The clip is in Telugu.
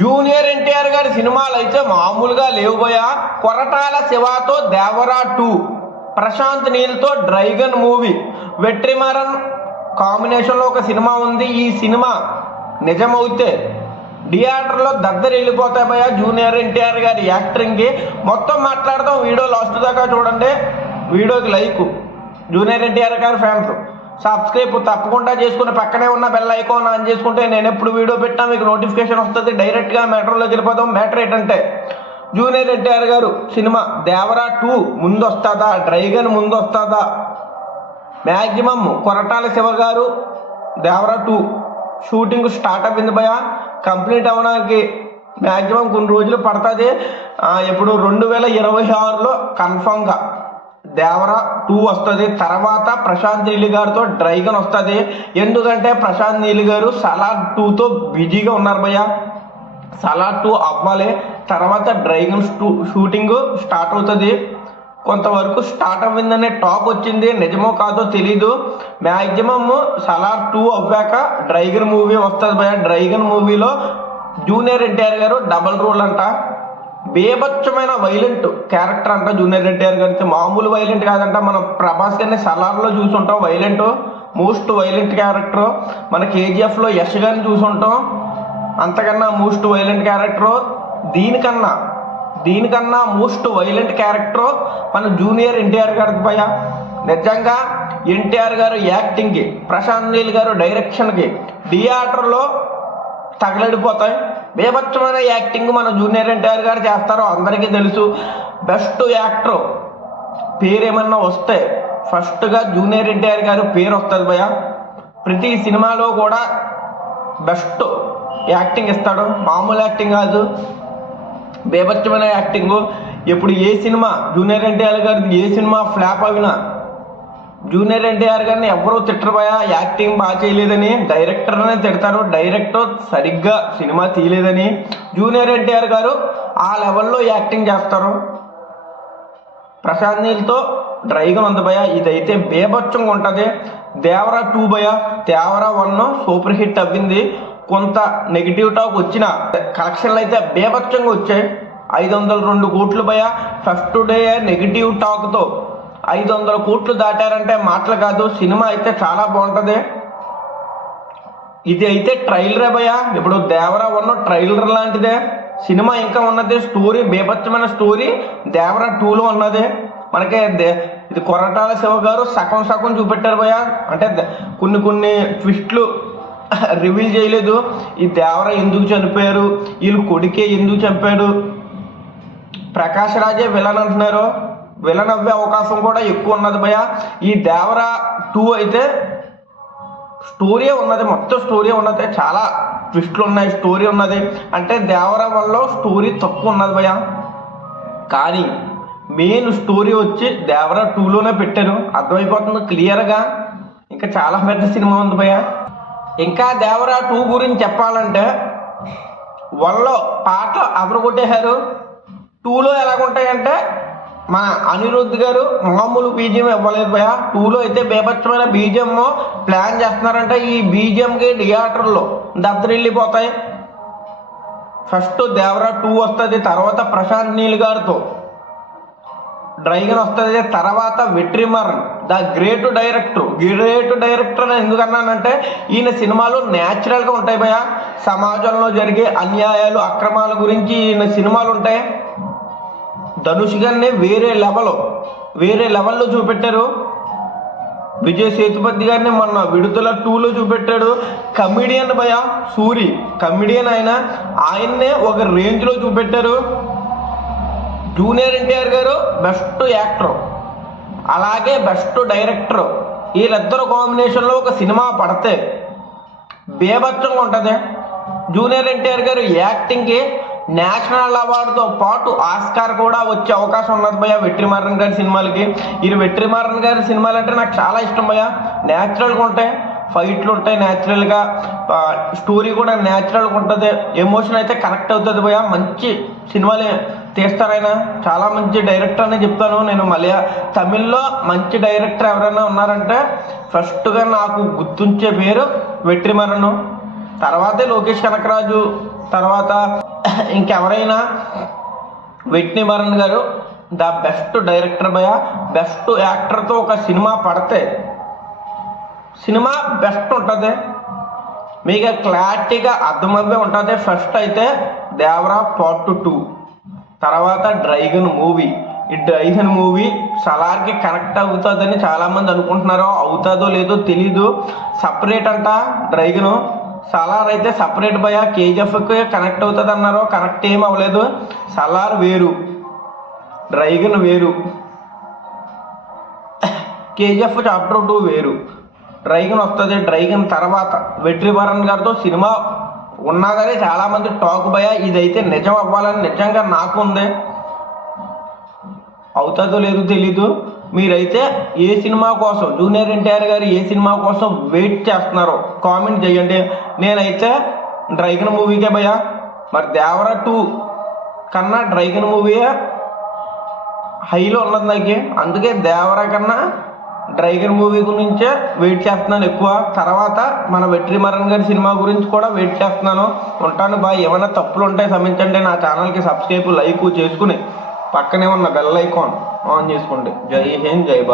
జూనియర్ ఎన్టీఆర్ గారి సినిమాలు అయితే మామూలుగా లేవుబోయా. కొరటాల శివతో దేవరా 2, ప్రశాంత్ నీల్తో డ్రైగన్ మూవీ, వెట్రిమారన్ కాంబినేషన్లో ఒక సినిమా ఉంది. ఈ సినిమా నిజమవుతే థియేటర్లో దద్దరు వెళ్ళిపోతాయి భయ. జూనియర్ ఎన్టీఆర్ గారి యాక్టింగ్కి మొత్తం మాట్లాడదాం. వీడియో లాస్ట్ దాకా చూడండి. వీడియోకి లైక్, జూనియర్ ఎన్టీఆర్ గారి ఫ్యాన్స్ సబ్స్క్రైబ్ తప్పకుండా చేసుకుని పక్కనే ఉన్న బెల్ ఐకాన్ ఆన్ చేసుకుంటే నేను ఎప్పుడు వీడియో పెట్టినా మీకు నోటిఫికేషన్ వస్తుంది. డైరెక్ట్గా మ్యాటర్లోకి వెళ్ళిపోతాం. మ్యాటర్ ఏంటంటే జూనియర్ ఎన్టీఆర్ గారు సినిమా దేవరా 2 ముందు వస్తుందా, డ్రైగన్ ముందు వస్తుందా? మ్యాక్సిమం కొరటాల శివ గారు దేవరా 2 షూటింగ్ స్టార్ట్ అయింది భయ. కంప్లీట్ అవ్వడానికి మ్యాక్సిమం కొన్ని రోజులు పడుతుంది. ఇప్పుడు 2026లో కన్ఫామ్గా దేవరా 2 వస్తుంది. తర్వాత ప్రశాంత్ నీల్ గారితో డ్రైగన్ వస్తుంది. ఎందుకంటే ప్రశాంత్ నీల్ గారు సలార్ 2తో బిజీగా ఉన్నారు భయ్య. సలార్ 2 అవ్వాలి, తర్వాత డ్రైగన్ షూటింగ్ స్టార్ట్ అవుతుంది. కొంతవరకు స్టార్ట్ అవ్విందనే టాక్ వచ్చింది, నిజమో కాదో తెలీదు. మ్యాక్సిమమ్ సలార్ 2 అవ్వాక డ్రైగన్ మూవీ వస్తుంది భయ్య. డ్రైగన్ మూవీలో జూనియర్ ఎన్టీఆర్ గారు డబల్ రోల్ అంట. బేభత్సమైన వైలెంట్ క్యారెక్టర్ అంట జూనియర్ ఎన్టీఆర్ గారికి. మామూలు వైలెంట్ కాదంట. మనం ప్రభాస్ గారిని సలార్లో చూసుంటాం వైలెంట్, మోస్ట్ వైలెంట్ క్యారెక్టర్. మన కేజీఎఫ్లో యశ్ గారిని చూసుంటాం, అంతకన్నా మోస్ట్ వైలెంట్ క్యారెక్టర్. దీనికన్నా మోస్ట్ వైలెంట్ క్యారెక్టర్ మన జూనియర్ ఎన్టీఆర్ గారికి భయ. నిజంగా ఎన్టీఆర్ గారు యాక్టింగ్కి, ప్రశాంత్ నీల్ గారు డైరెక్షన్కి థియేటర్లో తగలడిపోతాయి. బేభత్సమైన యాక్టింగ్ మన జూనియర్ ఎన్టీఆర్ గారు చేస్తారో అందరికీ తెలుసు. బెస్ట్ యాక్టర్ పేరు ఏమన్నా వస్తే ఫస్ట్గా జూనియర్ ఎన్టీఆర్ గారు పేరు వస్తుంది భయ. ప్రతి సినిమాలో కూడా బెస్ట్ యాక్టింగ్ ఇస్తాడు, మామూలు యాక్టింగ్ కాదు, బేభత్సమైన యాక్టింగ్. ఇప్పుడు ఏ సినిమా జూనియర్ ఎన్టీఆర్ గారిది ఏ సినిమా ఫ్లాప్ అయినా జూనియర్ ఎన్టీఆర్ గారిని ఎవరూ తిట్టరు భయ. యాక్టింగ్ బాగా చేయలేదని డైరెక్టర్నే తిడతారు, డైరెక్టర్ సరిగ్గా సినిమా తీయలేదని. జూనియర్ ఎన్టీఆర్ గారు ఆ లెవెల్లో యాక్టింగ్ చేస్తారు. ప్రశాంత్ నీల్తో డ్రైగన్ ఉంది భయ. ఇదైతే బేభత్సంగా ఉంటుంది. దేవరా 2 భయ. దేవరా 1 సూపర్ హిట్ అవ్వింది. కొంత నెగిటివ్ టాక్ వచ్చిన కలెక్షన్లు అయితే బేభత్సంగా వచ్చాయి. 502 కోట్లు భయ. ఫస్ట్ డే నెగిటివ్ టాక్తో 500 కోట్లు దాటారంటే మాటలు కాదు. సినిమా అయితే చాలా బాగుంటుంది. ఇది అయితే ట్రైలరే భయ. ఇప్పుడు దేవరా 1 ట్రైలర్ లాంటిదే. సినిమా ఇంకా ఉన్నది. స్టోరీ బేభత్సమైన స్టోరీ దేవరా 2లో ఉన్నది. మనకి ఇది కొరటాల శివ గారు సగం చూపెట్టారు భయ. అంటే కొన్ని ట్విస్ట్లు రివీల్ చేయలేదు. ఈ దేవరా ఎందుకు చనిపోయారు, వీళ్ళు కొడుకే ఎందుకు చంపాడు, ప్రకాష్ రాజే విలన్ అంటున్నారు. విలన్ అవ్వే అవకాశం కూడా ఎక్కువ ఉన్నది భయ. ఈ దేవరా 2 అయితే స్టోరీ ఉన్నది, మొత్తం స్టోరీ ఉన్నది. చాలా ట్విస్ట్లు ఉన్నాయి, స్టోరీ ఉన్నది. అంటే దేవరా 1లో స్టోరీ తక్కువ ఉన్నది భయ. కానీ మెయిన్ స్టోరీ వచ్చి దేవరా 2లోనే పెట్టారు. అర్థమైపోతుంది క్లియర్గా. ఇంకా చాలా పెద్ద సినిమా ఉంది భయ. ఇంకా దేవరా 2 గురించి చెప్పాలంటే 1లో పాటలు ఎవరు కొట్టేశారు, 2లో ఎలాగుంటాయంటే మన అనిరుద్ధ్ గారు మామూలు బీజిఎం ఇవ్వలేదు భయ. 2లో అయితే బేభత్సమైన బీజిఎం ప్లాన్ చేస్తున్నారంటే ఈ బీజిఎంకి థియేటర్లో దద్దరిల్లిపోతాయి. ఫస్ట్ దేవరా 2 వస్తుంది, తర్వాత ప్రశాంత్ నీల్ గారితో డ్రైగన్ వస్తుంది, తర్వాత వెట్రిమారన్ ద గ్రేట్ డైరెక్టర్ అని ఎందుకన్నానంటే ఈయన సినిమాలు న్యాచురల్గా ఉంటాయి భయ. సమాజంలో జరిగే అన్యాయాలు, అక్రమాల గురించి ఈయన సినిమాలు ఉంటాయి. ధనుష్ గారిని వేరే లెవెల్లో చూపెట్టారు. విజయ్ సేతుపతి గారిని మొన్న విడుదల 2లో చూపెట్టాడు. కమిడియన్ భయ, సూరి కమిడియన్ ఆయన్నే ఒక రేంజ్లో చూపెట్టారు. జూనియర్ ఎన్టీఆర్ గారు బెస్ట్ యాక్టర్, అలాగే బెస్ట్ డైరెక్టర్. వీళ్ళిద్దరు కాంబినేషన్లో ఒక సినిమా పడితే బేభత్సంగా ఉంటుంది. జూనియర్ ఎన్టీఆర్ గారు యాక్టింగ్కి నేషనల్ అవార్డుతో పాటు ఆస్కార్ కూడా వచ్చే అవకాశం ఉన్నది భయ వెట్రిమారన్ గారి సినిమాలకి. ఈ వెట్రిమారన్ గారి సినిమాలు అంటే నాకు చాలా ఇష్టం భయ. న్యాచురల్గా ఉంటాయి, ఫైట్లు ఉంటాయి న్యాచురల్గా, స్టోరీ కూడా న్యాచురల్గా ఉంటుంది, ఎమోషన్ అయితే కనెక్ట్ అవుతుంది భయ. మంచి సినిమాలు తీస్తారైనా, చాలా మంచి డైరెక్టర్ అని చెప్తాను నేను. తమిళ్లో మంచి డైరెక్టర్ ఎవరైనా ఉన్నారంటే ఫస్ట్గా నాకు గుర్తుంచే పేరు వెట్రిమారన్, తర్వాతే లోకేష్ కనకరాజు, తర్వాత ఇంకెవరైనా వెట్రిమారన్ గారు ద బెస్ట్ డైరెక్టర్ భయ, బెస్ట్ యాక్టర్తో ఒక సినిమా పడితే సినిమా బెస్ట్ ఉంటుంది, మీకు క్లారిటీగా అర్థమవ్వే ఉంటుంది. ఫస్ట్ అయితే దేవరా పార్ట్ 2, తర్వాత డ్రైగన్ మూవీ. ఈ డ్రైగన్ మూవీ సలార్కి కనెక్ట్ అవుతుందని చాలామంది అనుకుంటున్నారు, అవుతుందో లేదో తెలీదు. సపరేట్ అంట డ్రైగను, సలార్ అయితే సపరేట్ భయ. కేజీఎఫ్కి కనెక్ట్ అవుతుంది అన్నారు, కనెక్ట్ ఏం అవ్వలేదు. సలార్ వేరు, డ్రైగన్ వేరు, కేజీఎఫ్ చాప్టర్ 2 వేరు, డ్రైగన్ వస్తుంది. డ్రైగన్ తర్వాత వెట్రిమారన్ గారితో సినిమా ఉన్నదని చాలామంది టాక్ భయ. ఇదైతే నిజం అవ్వాలని నిజంగా నాకు ఉంది, అవుతుందో లేదో తెలీదు. మీరైతే ఏ సినిమా కోసం, జూనియర్ ఎన్టీఆర్ గారు ఏ సినిమా కోసం వెయిట్ చేస్తున్నారో కామెంట్ చేయండి. నేనైతే డ్రైగన్ మూవీకే భయ. మరి దేవరా 2 కన్నా డ్రైగన్ మూవీయే హైలో ఉన్నది నాకు, అందుకే దేవరా కన్నా డ్రైగన్ మూవీ గురించే వెయిట్ చేస్తున్నాను ఎక్కువ. తర్వాత మన వెట్రిమారన్ గారి సినిమా గురించి కూడా వెయిట్ చేస్తున్నాను. ఉంటాను బాయ్. ఏమైనా తప్పులు ఉంటే క్షమించండి. నా ఛానల్కి సబ్స్క్రైబ్, లైక్ చేసుకుని పక్కనే ఉన్న బెల్ ఐకాన్ ఆన్ చేసుకోండి. జై హింద్, జై భారత్.